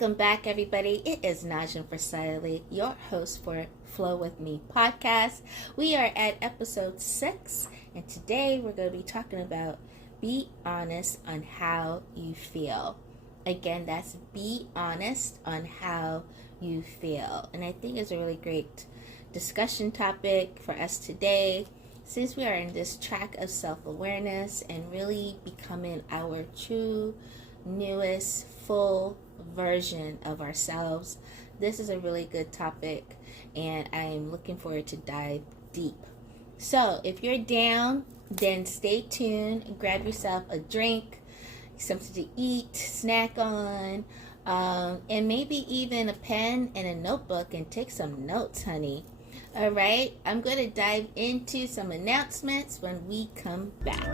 Welcome back, everybody. It is Najaam Phrsia Lee, your host for Flow With Me podcast. We are at episode 6, and today we're going to be talking about be honest on how you feel. Again, that's be honest on how you feel. And I think it's a really great discussion topic for us today, since we are in this track of self-awareness and really becoming our true, newest, full version of ourselves. This is a really good topic, and I'm looking forward to dive deep. So if you're down, then stay tuned, grab yourself a drink, something to eat, snack on, and maybe even a pen and a notebook and take some notes, honey. All right, I'm going to dive into some announcements when we come back.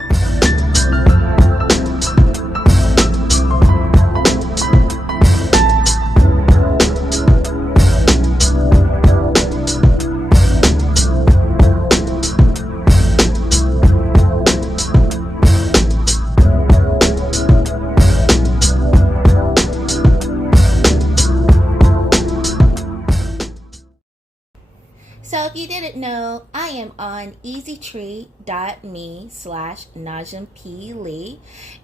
So if you didn't know, I am on easytree.me/Najaam P Lee,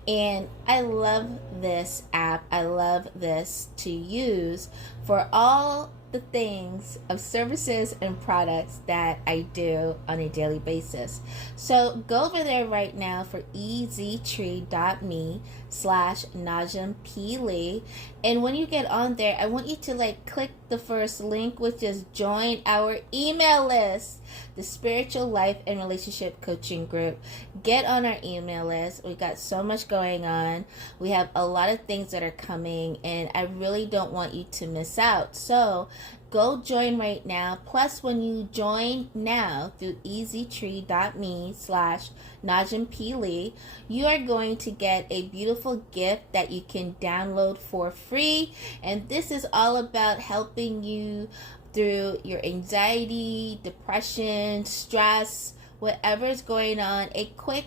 and I love this app. I love this to use for all the things of services and products that I do on a daily basis. So go over there right now for easytree.me/Najaam P Lee, and when you get on there, I want you to click the first link, which is join our email list, the Spiritual Life and Relationship Coaching Group. Get on our email list. We got so much going on. We have a lot of things that are coming, and I really don't want you to miss out. So go join right now. Plus, when you join now through easytree.me/Najaam P Lee, you are going to get a beautiful gift that you can download for free. And this is all about helping you through your anxiety, depression, stress, whatever is going on. A quick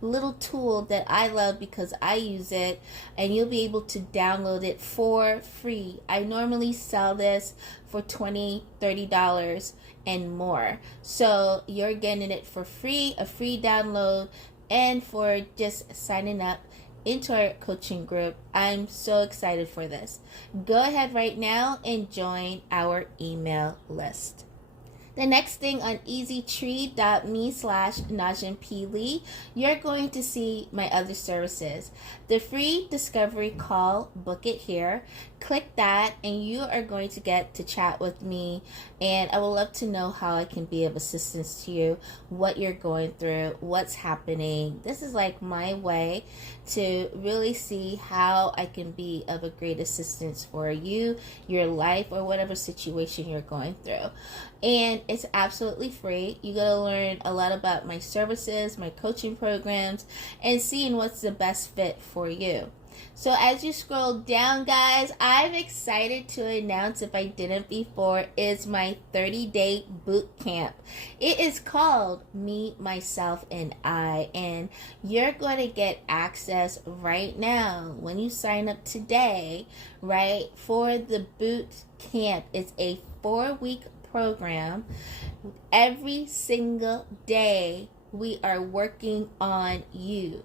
little tool that I love because I use it, and you'll be able to download it for free. I normally sell this for $20, $30 and more. So you're getting it for free, a free download, and for just signing up into our coaching group. I'm so excited for this. Go ahead right now and join our email list. The next thing on easytree.me/Najaam P Lee, you're going to see my other services. The free discovery call, book it here. Click that, and you are going to get to chat with me, and I would love to know how I can be of assistance to you, what you're going through, what's happening. This is like my way to really see how I can be of a great assistance for you, your life, or whatever situation you're going through. And it's absolutely free. You're going to learn a lot about my services, my coaching programs, and seeing what's the best fit for you. So as you scroll down, guys, I'm excited to announce, if I didn't before, is my 30-day boot camp. It is called Me, Myself, and I, and you're going to get access right now when you sign up today, right, for the boot camp. It's a 4-week program. Every single day we are working on you,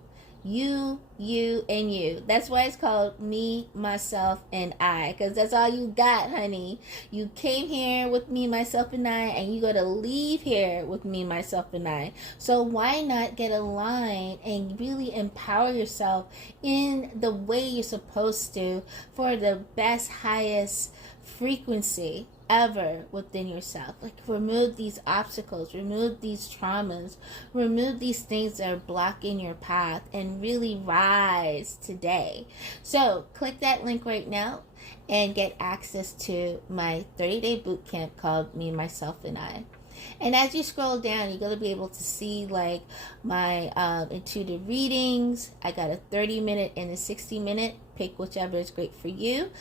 and you. That's why it's called Me, Myself, and I, because that's all you got, honey. You came here with Me, Myself, and I, and you got to leave here with Me, Myself, and I. So why not get aligned and really empower yourself in the way you're supposed to for the best, highest frequency ever within yourself. Remove these obstacles, remove these traumas, remove these things that are blocking your path, and really rise today. So click that link right now and get access to my 30-day boot camp called Me, Myself, and I. And as you scroll down, you're going to be able to see my intuitive readings. I got a 30-minute and a 60-minute pick whichever is great for you.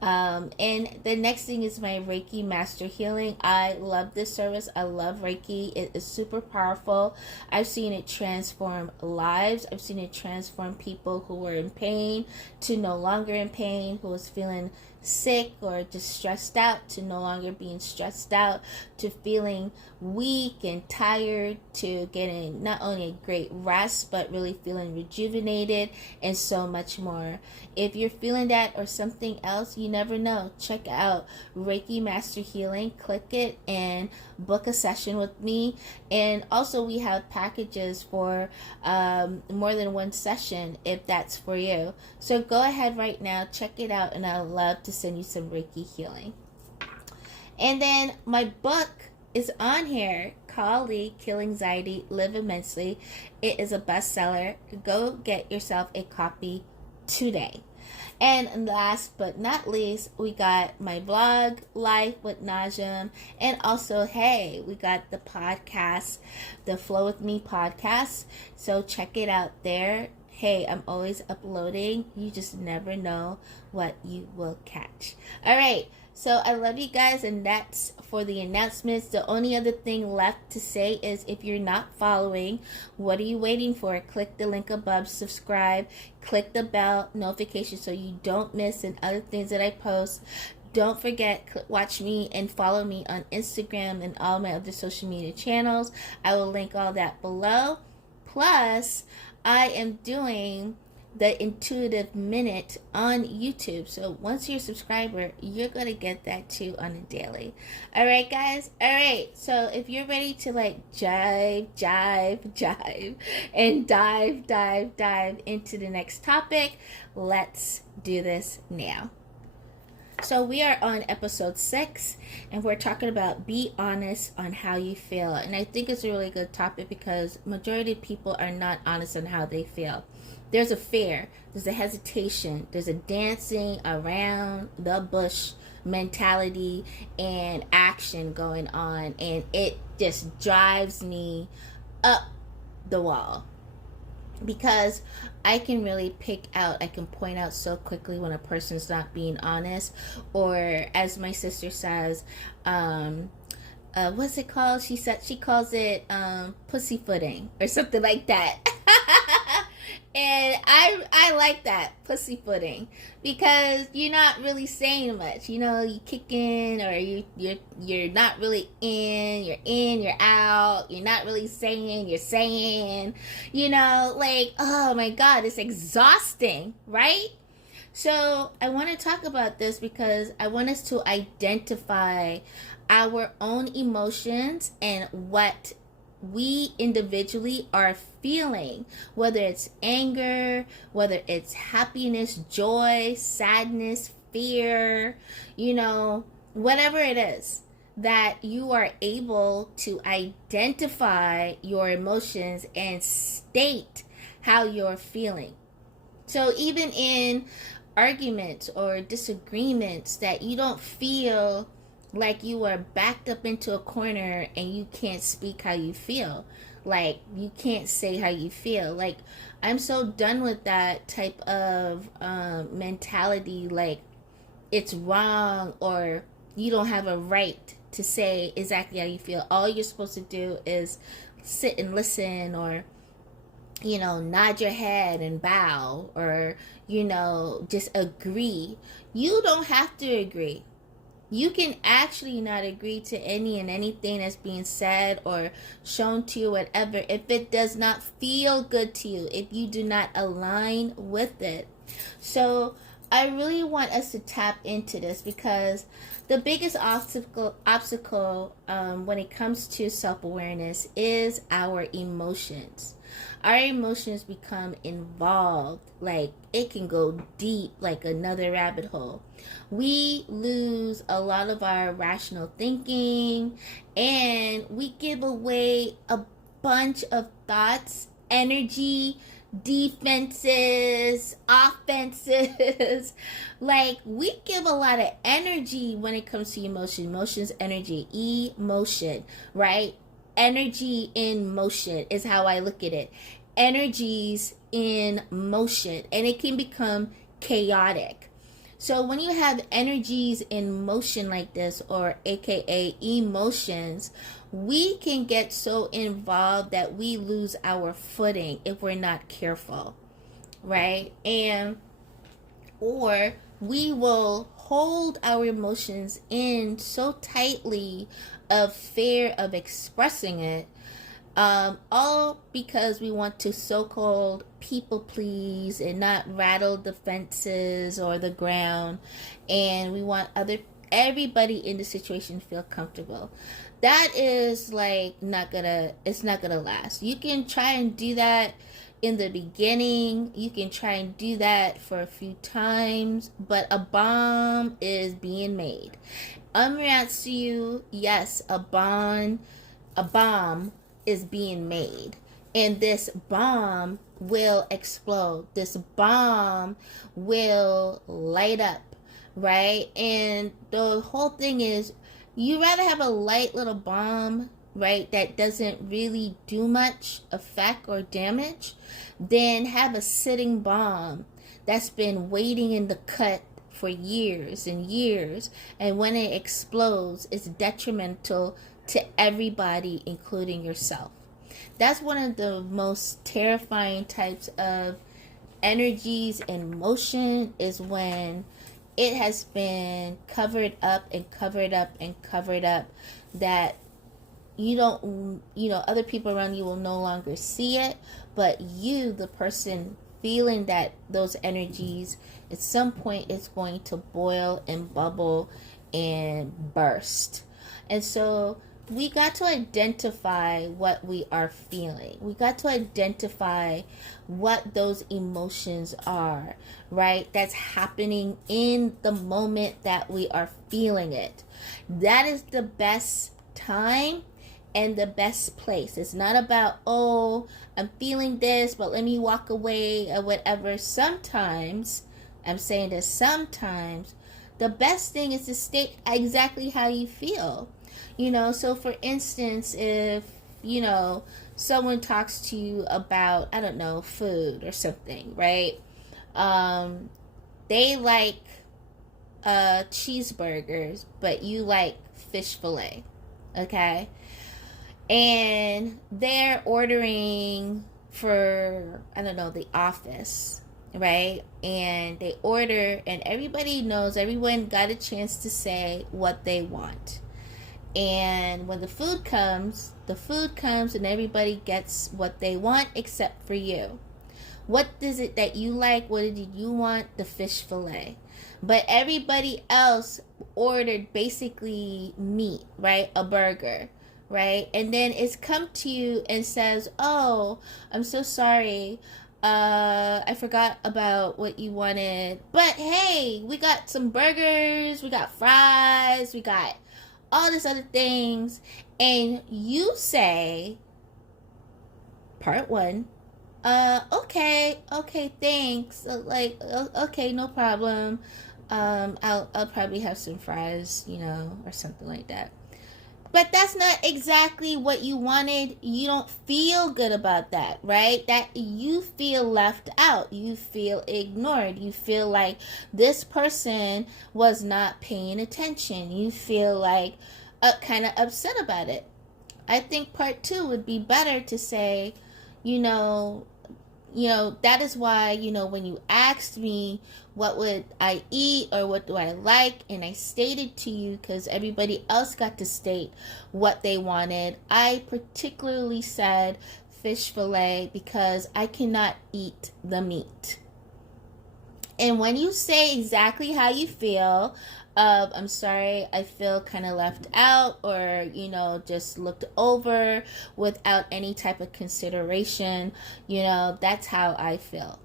And the next thing is my Reiki Master Healing. I love this service. I love Reiki. It is super powerful. I've seen it transform lives. I've seen it transform people who were in pain to no longer in pain, who was feeling sick or just stressed out to no longer being stressed out, to feeling weak and tired, to getting not only a great rest but really feeling rejuvenated, and so much more. If you're feeling that or something else, you never know, check out Reiki Master Healing. Click it and book a session with me. And also we have packages for more than one session if that's for you. So go ahead right now, check it out, and I'd love to send you some Reiki healing. And then my book is on here, K.A.L.I, Kill Anxiety, Live Immensely. It is a bestseller. Go get yourself a copy today. And last but not least, we got my blog, Life with Najaam, and also, hey, we got the podcast, the Flow With Me podcast. So check it out there. Hey, I'm always uploading. You just never know what you will catch. All right. So I love you guys, and that's for the announcements. The only other thing left to say is, if you're not following, what are you waiting for? Click the link above, subscribe, click the bell notification so you don't miss and other things that I post. Don't forget, watch me and follow me on Instagram and all my other social media channels. I will link all that below. Plus, I am doing the Intuitive Minute on YouTube. So once you're a subscriber, you're going to get that too on a daily. All right, guys? All right. So if you're ready to like jive, and dive into the next topic, let's do this now. So we are on episode 6, and we're talking about be honest on how you feel. And I think it's a really good topic because majority of people are not honest on how they feel. There's a fear, there's a hesitation, there's a dancing around the bush mentality and action going on, and it just drives me up the wall. Because I can really pick out, I can point out so quickly when a person's not being honest, or as my sister says, what's it called? She calls it pussyfooting or something like that. And I like that, pussyfooting, because you're not really saying much. You know, you kick in, or you're not really in, you're out, you're not really saying, you're saying, you know, like, oh my God, it's exhausting, right? So I want to talk about this because I want us to identify our own emotions and what we individually are feeling, whether it's anger, whether it's happiness, joy, sadness, fear, you know, whatever it is, that you are able to identify your emotions and state how you're feeling. So even in arguments or disagreements that you don't feel like you are backed up into a corner and you can't speak how you feel, like you can't say how you feel, like I'm so done with that type of mentality, like it's wrong or you don't have a right to say exactly how you feel. All you're supposed to do is sit and listen, or you know, nod your head and bow, or you know, just agree. You don't have to agree. You can actually not agree to any and anything that's being said or shown to you, whatever, if it does not feel good to you, if you do not align with it. So I really want us to tap into this, because the biggest obstacle when it comes to self-awareness is our emotions. Our emotions become involved, like it can go deep like another rabbit hole. We lose a lot of our rational thinking, and we give away a bunch of thoughts, energy, defenses, offenses. Like we give a lot of energy when it comes to emotion. Emotions, energy, emotion, right? Energy in motion is how I look at it. Energies in motion, and it can become chaotic. So when you have energies in motion like this, or aka emotions, we can get so involved that we lose our footing if we're not careful, right? And or we will hold our emotions in so tightly of fear of expressing it, all because we want to so-called people please and not rattle the fences or the ground, and we want everybody in the situation to feel comfortable. That is like it's not gonna last. You can try and do that in the beginning, you can try and do that for a few times, but a bomb is being made. Unreatsu, yes, a bomb is being made, and this bomb will explode. This bomb will light up, right? And the whole thing is, you rather have a light little bomb, right, that doesn't really do much effect or damage, than have a sitting bomb that's been waiting in the cut for years and years, and when it explodes, it's detrimental to everybody, including yourself. That's one of the most terrifying types of energies in motion, is when it has been covered up and covered up and covered up, that other people around you will no longer see it, but you, the person feeling those energies, at some point it's going to boil and bubble and burst. And so we got to identify what we are feeling. We got to identify what those emotions are, right? That's happening in the moment that we are feeling it. That is the best time and the best place. It's not about, oh, I'm feeling this, but let me walk away or whatever. Sometimes, I'm saying this, sometimes the best thing is to state exactly how you feel. So for instance, if, someone talks to you about, I don't know, food or something, right? They like cheeseburgers, but you like fish fillet, okay? And they're ordering for, I don't know, the office, right? And they order, and everyone got a chance to say what they want. And when the food comes and everybody gets what they want except for you. What is it that you like? What did you want? The fish fillet. But everybody else ordered basically meat, right? A burger, right? And then it's come to you and says, oh, I'm so sorry. I forgot about what you wanted. But hey, we got some burgers, we got fries, we got all this other things. And you say, part one, okay, thanks. Okay, no problem. I'll probably have some fries, or something like that. But that's not exactly what you wanted. You don't feel good about that, right? That you feel left out. You feel ignored. You feel like this person was not paying attention. You feel like kind of upset about it. I think part two would be better to say, that is why, when you asked me what would I eat or what do I like, and I stated to you, because everybody else got to state what they wanted, I particularly said fish fillet because I cannot eat the meat. And when you say exactly how you feel, I'm sorry, I feel kind of left out, or, just looked over without any type of consideration, that's how I feel.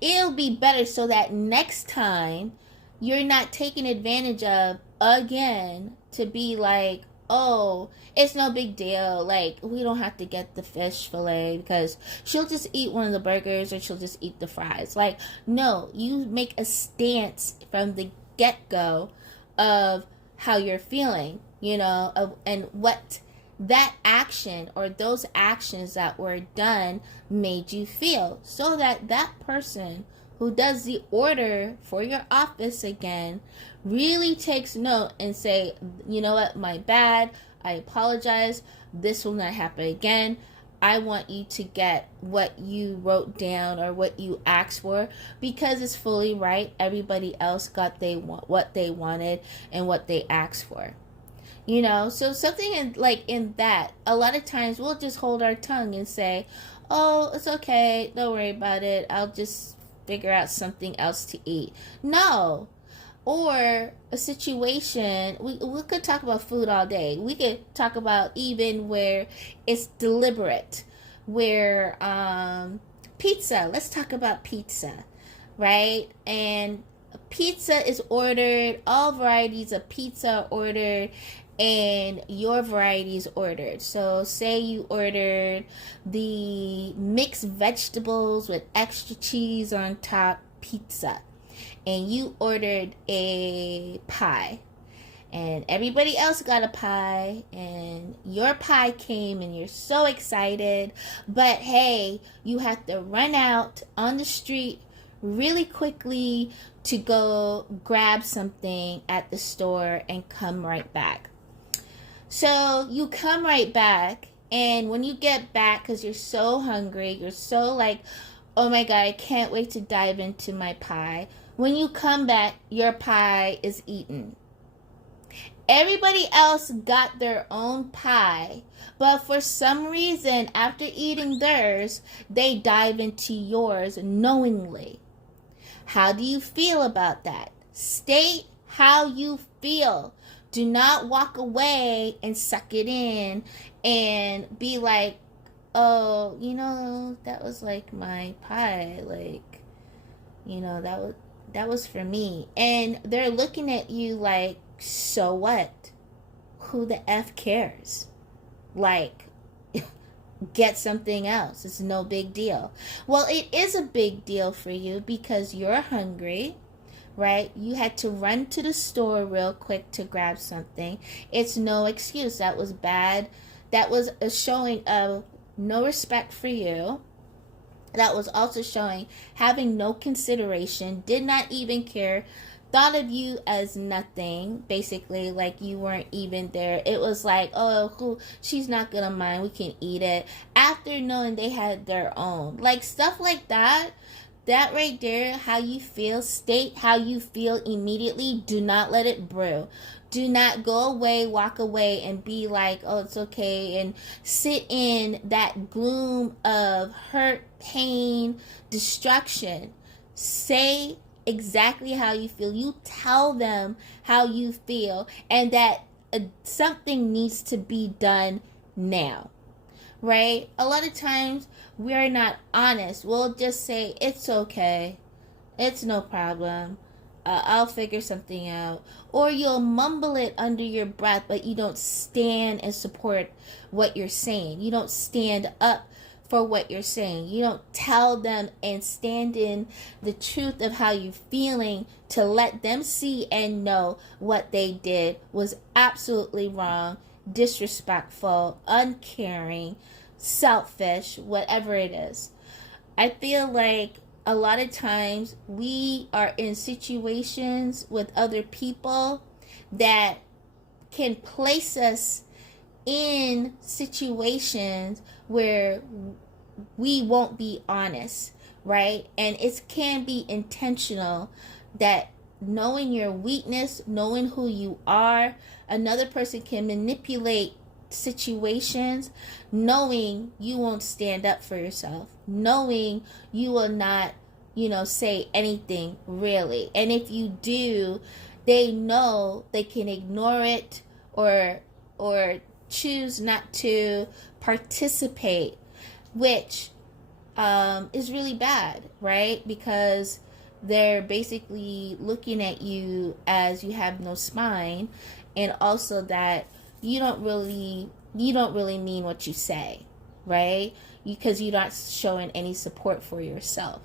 It'll be better so that next time you're not taken advantage of again to be like, oh, it's no big deal. Like, we don't have to get the fish fillet because she'll just eat one of the burgers or she'll just eat the fries. Like, no, you make a stance from the get-go of how you're feeling, and what that action or those actions that were done made you feel, so that that person who does the order for your office again really takes note and say, you know what, my bad, I apologize, this will not happen again. I want you to get what you wrote down or what you asked for, because it's fully right. Everybody else got what they wanted and what they asked for. So something in that, a lot of times we'll just hold our tongue and say, oh, it's okay, don't worry about it, I'll just figure out something else to eat. No. Or a situation, we could talk about food all day. We could talk about even where it's deliberate, where pizza, let's talk about pizza, right? And pizza is ordered, all varieties of pizza are ordered, and your variety is ordered. So say you ordered the mixed vegetables with extra cheese on top pizza, and you ordered a pie, and everybody else got a pie, and your pie came, and you're so excited, but hey, you have to run out on the street really quickly to go grab something at the store and come right back. So you come right back, and when you get back, because you're so hungry, you're so like, oh my God, I can't wait to dive into my pie. When you come back, your pie is eaten. Everybody else got their own pie, but for some reason, after eating theirs, they dive into yours knowingly. How do you feel about that? State how you feel. Do not walk away and suck it in and be like, oh, that was like my pie. Like, that was for me. And they're looking at you like, so what? Who the F cares? Like, get something else. It's no big deal. Well, it is a big deal for you because you're hungry, right? You had to run to the store real quick to grab something. It's no excuse. That was bad. That was a showing of no respect for you. That was also showing having no consideration, did not even care, thought of you as nothing, basically, like you weren't even there. It was like, oh, she's not gonna mind, we can eat it, after knowing they had their own. Like, stuff like that right there, how you feel, state how you feel immediately. Do not let it brew. Do not go away, walk away, and be like, oh, it's okay, and sit in that gloom of hurt, pain, destruction. Say exactly how you feel. You tell them how you feel, and that something needs to be done now, right? A lot of times we're not honest. We'll just say, it's okay, it's no problem, I'll figure something out. Or you'll mumble it under your breath, but you don't stand and support what you're saying. You don't stand up for what you're saying. You don't tell them and stand in the truth of how you're feeling to let them see and know what they did was absolutely wrong, disrespectful, uncaring, selfish, whatever it is. I feel like a lot of times we are in situations with other people that can place us in situations where we won't be honest, right? And it can be intentional, that knowing your weakness, knowing who you are, another person can manipulate situations, knowing you won't stand up for yourself, knowing you will not, say anything really. And if you do, they know they can ignore it or choose not to participate, which is really bad, right? Because they're basically looking at you as you have no spine, and also that you don't really mean what you say, right? Because you're not showing any support for yourself.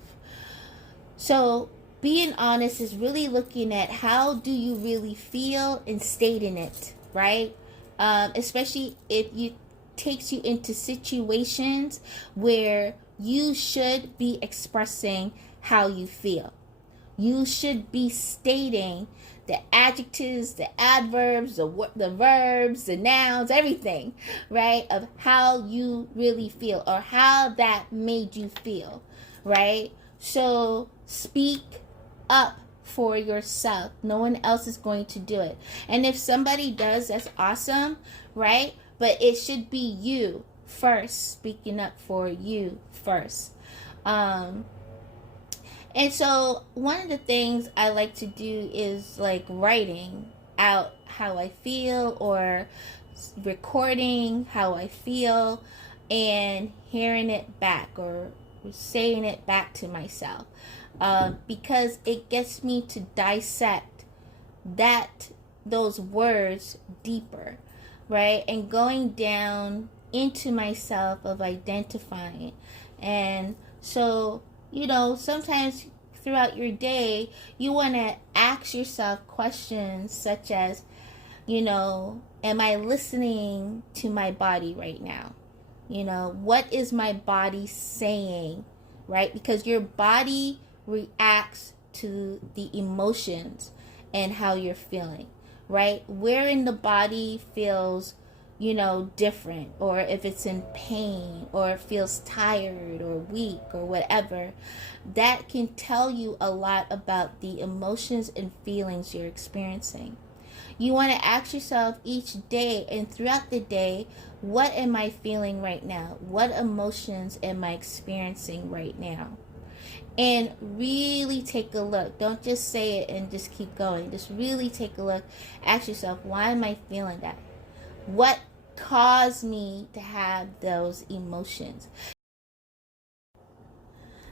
So being honest is really looking at how do you really feel and stating it, right? Especially if it takes you into situations where you should be expressing how you feel. You should be stating the adjectives, the adverbs, the verbs, the nouns, everything, right? Of how you really feel or how that made you feel, right? So speak up for yourself. No one else is going to do it. And if somebody does, that's awesome, right? But it should be you first, speaking up for you first. And so one of the things I like to do is like writing out how I feel or recording how I feel and hearing it back or saying it back to myself, because it gets me to dissect those words deeper, right? And going down into myself of identifying. And so, sometimes throughout your day, you want to ask yourself questions such as, am I listening to my body right now? What is my body saying, right? Because your body reacts to the emotions and how you're feeling, right? Where in the body feels different, or if it's in pain or it feels tired or weak or whatever, that can tell you a lot about the emotions and feelings you're experiencing. You want to ask yourself each day and throughout the day, what am I feeling right now? What emotions am I experiencing right now? And really take a look. Don't just say it and just keep going. Just really take a look. Ask yourself, why am I feeling that? What caused me to have those emotions?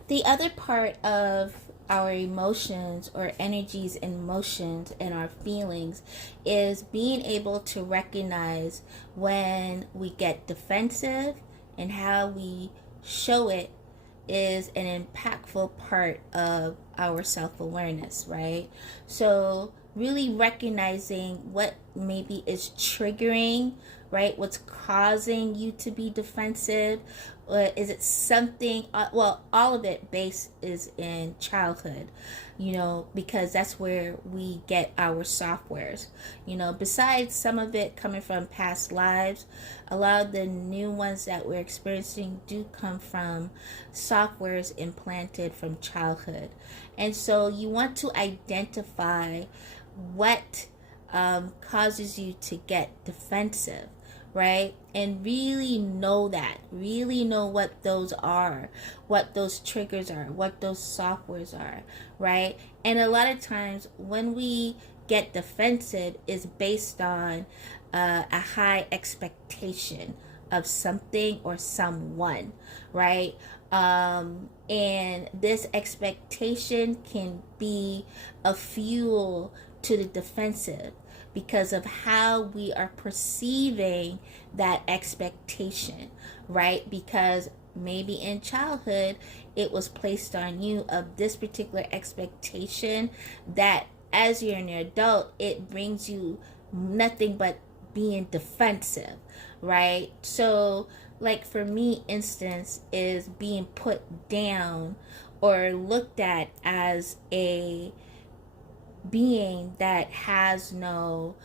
The other part of our emotions or energies and motions and our feelings is being able to recognize when we get defensive, and how we show it is an impactful part of our self-awareness, right? So really recognizing what maybe is triggering, right? What's causing you to be defensive? Is it something, well, all of it based is in childhood, because that's where we get our softwares. Besides some of it coming from past lives, a lot of the new ones that we're experiencing do come from softwares implanted from childhood. And so you want to identify what causes you to get defensive, right? And really know what those are, what those triggers are, what those softwares are, right? And a lot of times when we get defensive is based on a high expectation of something or someone, right? And this expectation can be a fuel to the defensive because of how we are perceiving that expectation, right? Because maybe in childhood it was placed on you of this particular expectation that as you're an adult, it brings you nothing but being defensive, right? So like for me, instance, is being put down or looked at as a being that has no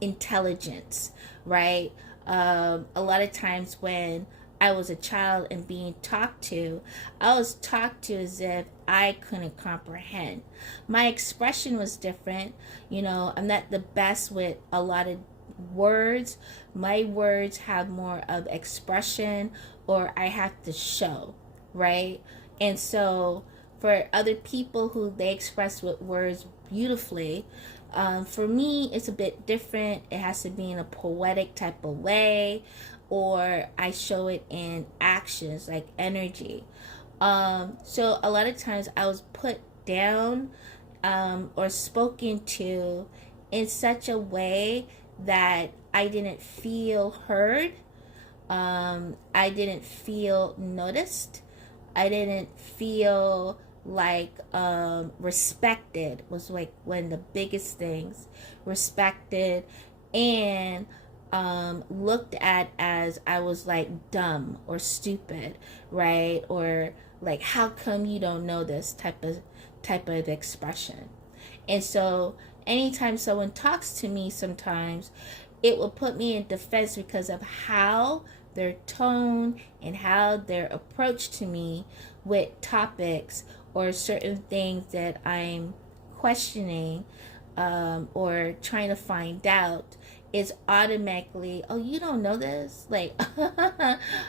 intelligence, right? A lot of times when I was a child and being talked to, I was talked to as if I couldn't comprehend. My expression was different. I'm not the best with a lot of words. My words have more of expression, or I have to show, right? And so for other people who they express with words beautifully, for me it's a bit different. It has to be in a poetic type of way, or I show it in actions like energy. So a lot of times I was put down or spoken to in such a way that I didn't feel heard. I didn't feel noticed. I didn't feel like respected was like one of the biggest things. Respected, and looked at as I was like dumb or stupid, right? Or like, how come you don't know this type of expression? And so anytime someone talks to me, sometimes it will put me in defense because of how their tone and how their approach to me with topics or certain things that I'm questioning, or trying to find out, is automatically, oh, you don't know this? Like,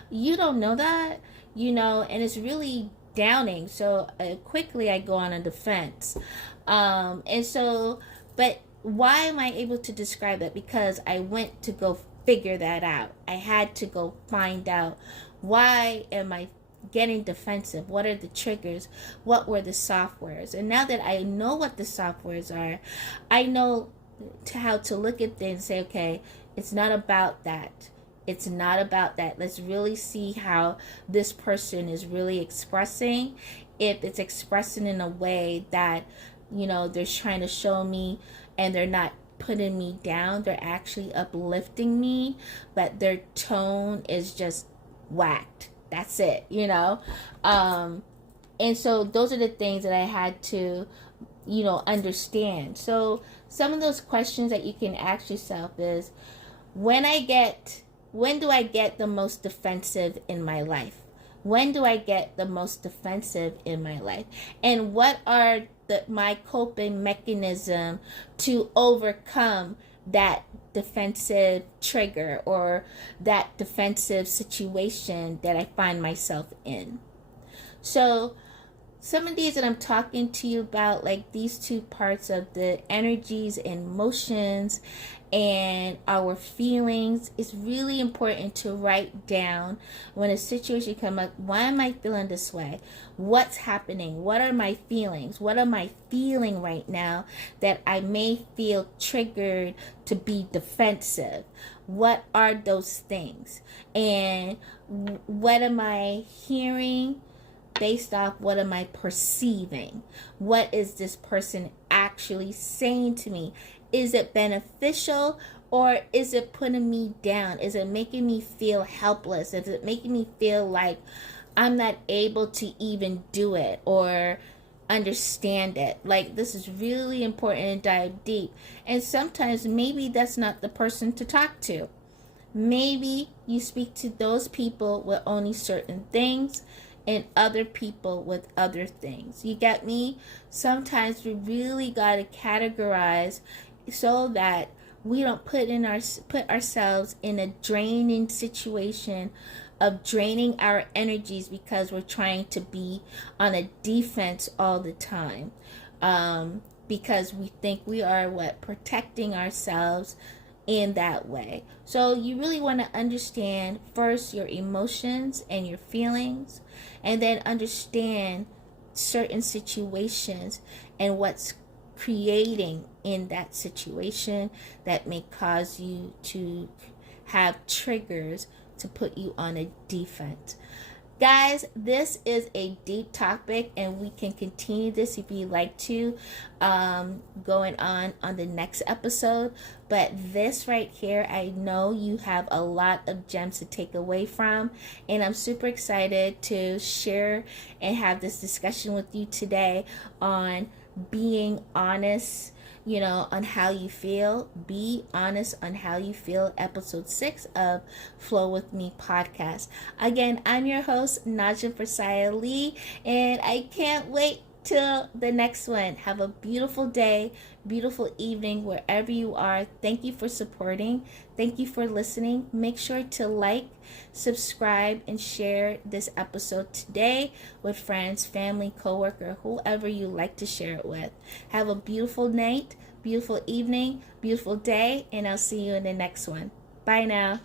you don't know that? And it's really downing. So quickly I go on a defense. And so, but why am I able to describe that? Because I went to go figure that out. I had to go find out, why am I getting defensive? What are the triggers? What were the softwares? And now that I know what the softwares are, I know how to look at things and say, okay, it's not about that. It's not about that. Let's really see how this person is really expressing. If it's expressing in a way that, they're trying to show me and they're not putting me down, they're actually uplifting me, but their tone is just whacked. That's it, and so those are the things that I had to, understand. So some of those questions that you can ask yourself is, when do I get the most defensive in my life? When do I get the most defensive in my life? And what are my coping mechanism to overcome that defensive trigger or that defensive situation that I find myself in? So some of these that I'm talking to you about, like these two parts of the energies and emotions and our feelings, it's really important to write down when a situation comes up. Why am I feeling this way? What's happening? What are my feelings? What am I feeling right now that I may feel triggered to be defensive? What are those things? And what am I hearing? Based off, what am I perceiving? What is this person actually saying to me? Is it beneficial, or is it putting me down? Is it making me feel helpless? Is it making me feel like I'm not able to even do it or understand it? Like, this is really important to dive deep. And sometimes maybe that's not the person to talk to. Maybe you speak to those people with only certain things and other people with other things. You get me? Sometimes we really got to categorize so that we don't put ourselves in a draining situation of draining our energies because we're trying to be on a defense all the time, because we think we are protecting ourselves in that way. So you really want to understand first your emotions and your feelings, and then understand certain situations and what's creating in that situation that may cause you to have triggers to put you on a defense. Guys, this is a deep topic, and we can continue this if you'd like to, going on the next episode. But this right here, I know you have a lot of gems to take away from, and I'm super excited to share and have this discussion with you today on being honest, on how you feel. Be honest on how you feel. Episode 6 of Flow With Me podcast. Again, I'm your host, Najaam Phrsia Lee, and I can't wait till the next one. Have a beautiful day, beautiful evening, wherever you are. Thank you for supporting. Thank you for listening. Make sure to like, subscribe, and share this episode today with friends, family, coworker, whoever you like to share it with. Have a beautiful night, beautiful evening, beautiful day, and I'll see you in the next one. Bye now.